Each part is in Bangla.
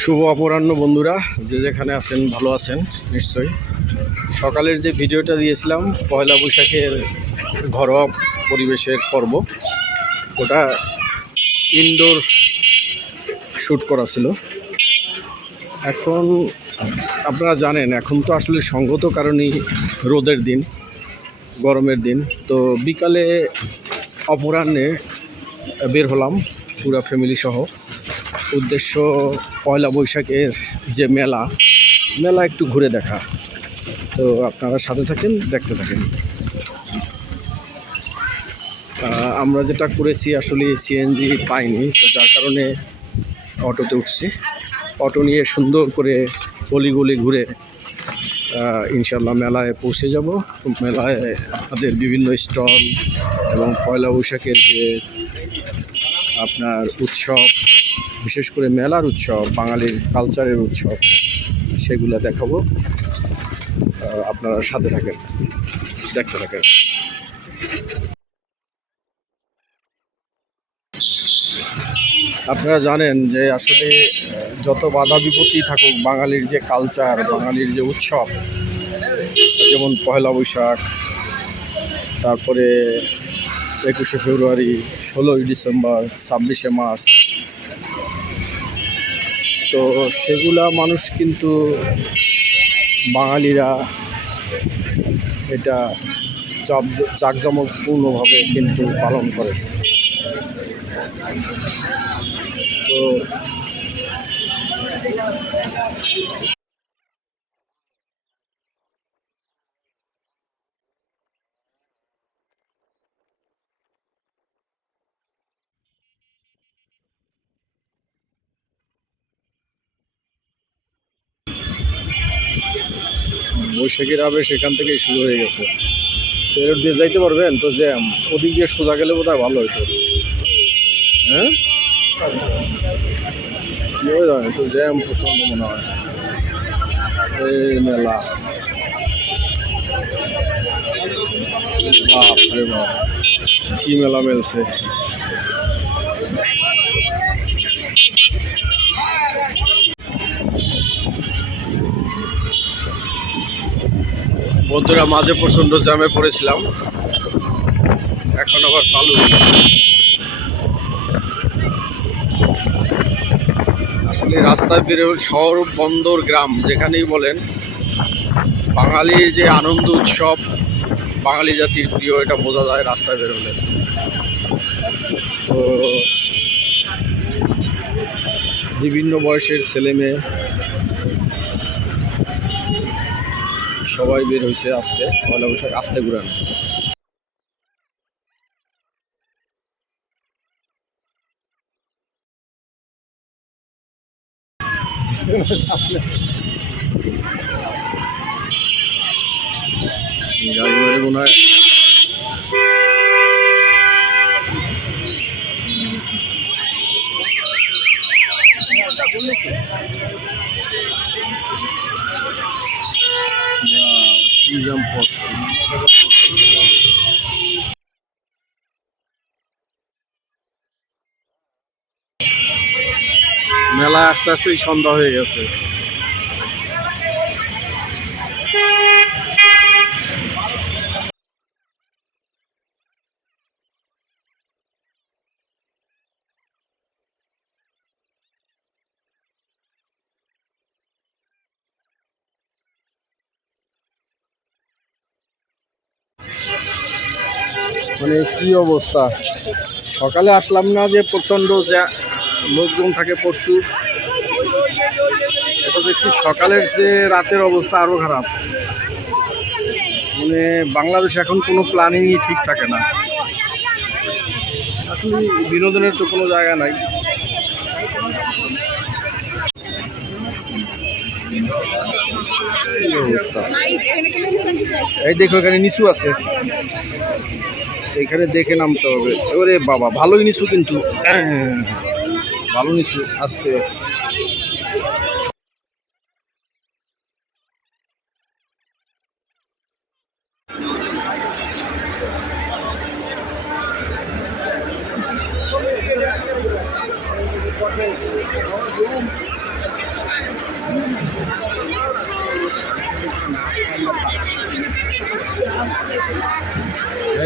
শুভ অপরাহ্ন বন্ধুরা, যে যেখানে আছেন ভালো আছেন নিশ্চয়ই। সকালের যে ভিডিওটা দিয়েছিলাম পয়লা বৈশাখের ঘরোয়া পরিবেশের পর্ব, ওটা ইনডোর শ্যুট করা ছিল। এখন আপনারা জানেন এখন তো আসলে সঙ্গত কারণেই রোদের দিন, গরমের দিন, তো বিকালে অপরাহ্নে বের হলাম পুরা ফ্যামিলি সহ। উদ্দেশ্য পয়লা বৈশাখের যে মেলা একটু ঘুরে দেখা। তো আপনারা সাথে থাকেন, দেখতে থাকেন। আমরা যেটা করেছি আসলে সিএনজি পাইনি, তো যার কারণে অটোতে উঠছি। অটো নিয়ে সুন্দর করে গলি ঘুরে ইনশাল্লাহ মেলায় পৌঁছে যাব। মেলায় আপনাদের বিভিন্ন স্টল এবং পয়লা বৈশাখের যে আপনার উৎসব, বিশেষ করে মেলার উৎসব, বাঙালির কালচারের উৎসব, সেগুলো দেখাবো। আপনারা সাথে থাকেন, দেখতে থাকেন। আপনারা জানেন যে আসলে যত বাধা বিপত্তি থাকুক, বাঙালির যে কালচার, বাঙালির যে উৎসব, যেমন পয়লা বৈশাখ, তারপরে 21শে ফেব্রুয়ারি, 16ই ডিসেম্বর, 26শে মার্চ, তো সেগুলা মানুষ কিন্তু বাঙালিরা এটা জাঁকজমকপূর্ণভাবে কিন্তু পালন করে। তো বৈশাখীর আবেশ এখান থেকেই শুরু হয়ে গেছে। তো এর দিয়ে যাইতে পারবেন? তো জ্যাম, ওদিক দিয়ে সোজা গেলে বোধহয় ভালো হইতো। হ্যাঁ, কি হয়ে যায় তো জ্যাম প্রচন্ড মনে হয়। এই মেলা, বাপরে বাপ, কি মেলা মেলছে। বন্ধুরা, মাঝে প্রচন্ড জ্যামে পড়েছিলাম, এখন আবার চালু হয়েছে। আসলে রাস্তায় বেরো, শহর, বন্দর, গ্রাম, যেখানেই বলেন, বাঙালি যে আনন্দ উৎসব, বাঙালি জাতির প্রিয়, এটা বোঝা যায় রাস্তায় বেরোলে। তো বিভিন্ন বয়সের ছেলে মেয়ে সবাই বের হয়েছে আজকে পয়লা বৈশাখ আসতে ঘুরানো। গাড়ি বাড়ি মনে হয় মেলায় আস্তে আস্তেই সন্ধ্যা হয়ে গেছে। মানে কি অবস্থা, সকালে আসলাম না যে প্রচণ্ড লোকজন থাকে প্রচুর, এটা দেখছি সকালের যে রাতের অবস্থা আরও খারাপ। মানে বাংলাদেশ এখন কোনো প্ল্যানিংই ঠিক থাকে না, আসলে বিনোদনের তো কোনো জায়গা নাই। অবস্থা, এই দেখো এখানে নিচু আছে, এখানে দেখে নামতে হবে। ওরে বাবা, ভালোই নিচু, কিন্তু ভালো নিচু, আসতে। এই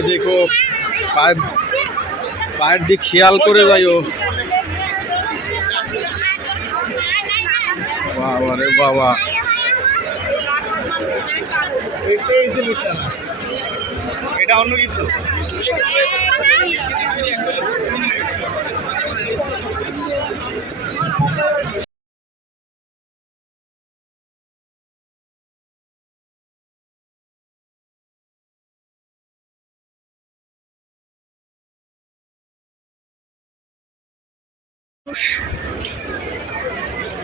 দেখো পায়ের দিক খেয়াল করে যাইও। বাবা রে বাবা, এটা অন্য কিছু।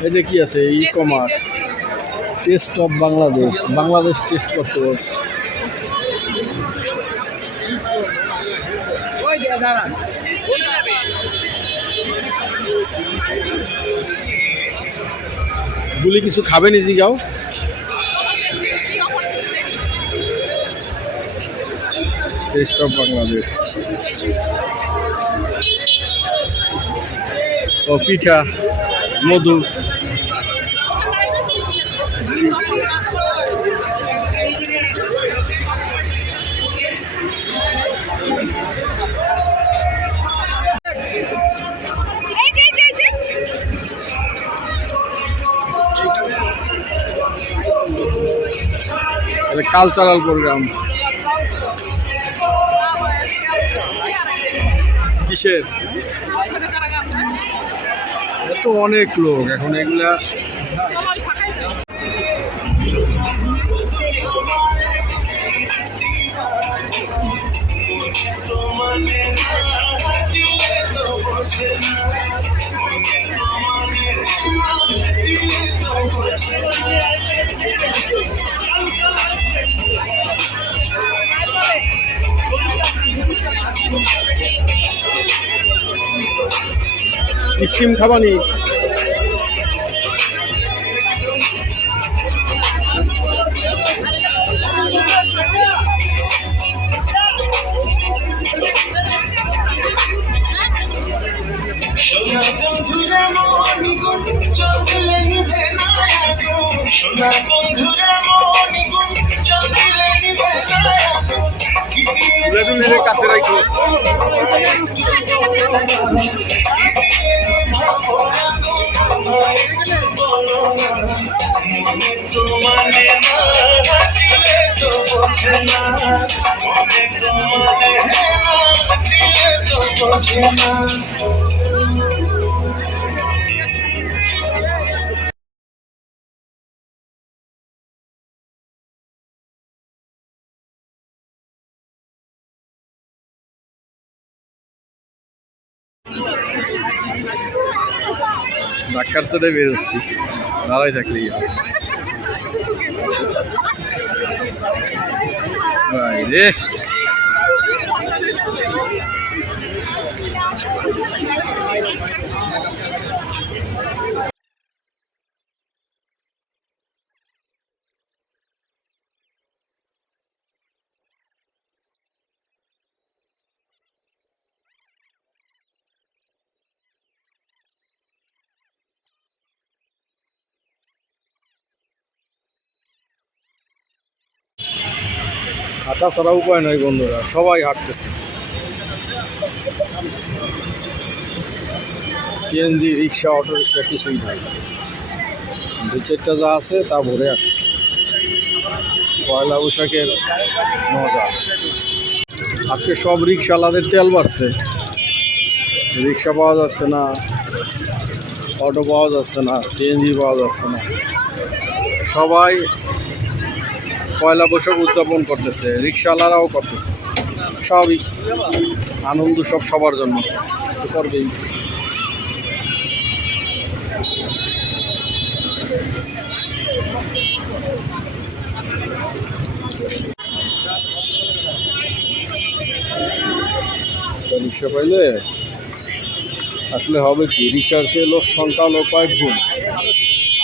এই যে কি আছে, e commerce test of Bangladesh, Bangladesh test করতে বলছে। গুলি কিছু খাবে নিজে গাও। Test of Bangladesh. ও পিঠা, মধু, কালচারাল প্রোগ্রাম। কিসের? এত অনেক লোক এখন এগুলা। স্কিম খাবানি? কাছে রাখো। ঢাকার সাথে বেরোচ্ছি, দাঁড়াই থাকলে রে। হাঁটা ছাড়া উপায় নয় বন্ধুরা, সবাই হাঁটতেছে। সিএনজি, রিক্সা, অটো রিক্সা কিছুই নাই, দু চারটা যা আছে তা ভরে আসে। পয়লা বৈশাখের মজা। আজকে সব রিক্সাওয়ালাদের তেল বাড়ছে, রিক্সা পাওয়া যাচ্ছে না, অটো পাওয়া যাচ্ছে না, সিএনজি পাওয়া যাচ্ছে না। সবাই পয়লা বৈশাখ উদযাপন করতেছে, রিক্সাওয়ালারাও করতেছে। স্বাভাবিক, আনন্দ সব সবার জন্য করবেই। রিক্সা পাইলে আসলে হবে কি, রিক্সার সে লোক সংখ্যা হলো কয়েক গুণ,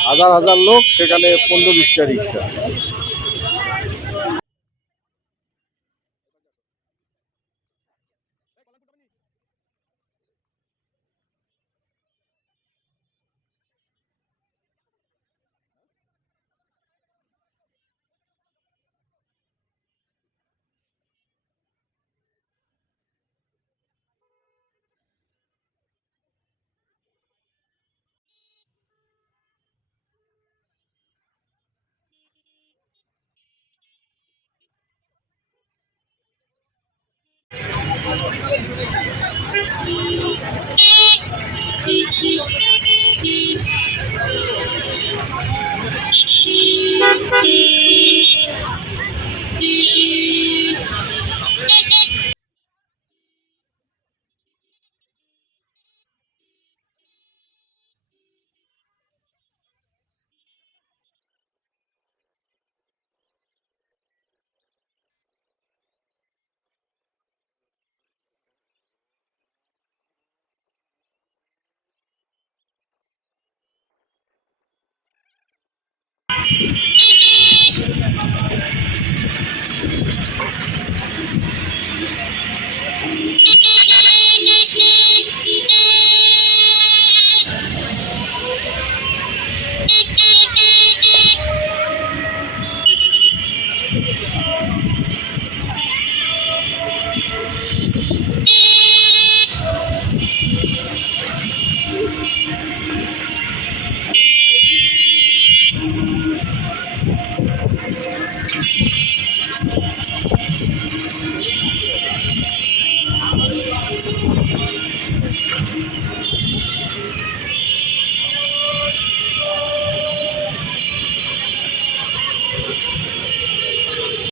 হাজার হাজার লোক, সেখানে 15-20টা রিক্সা।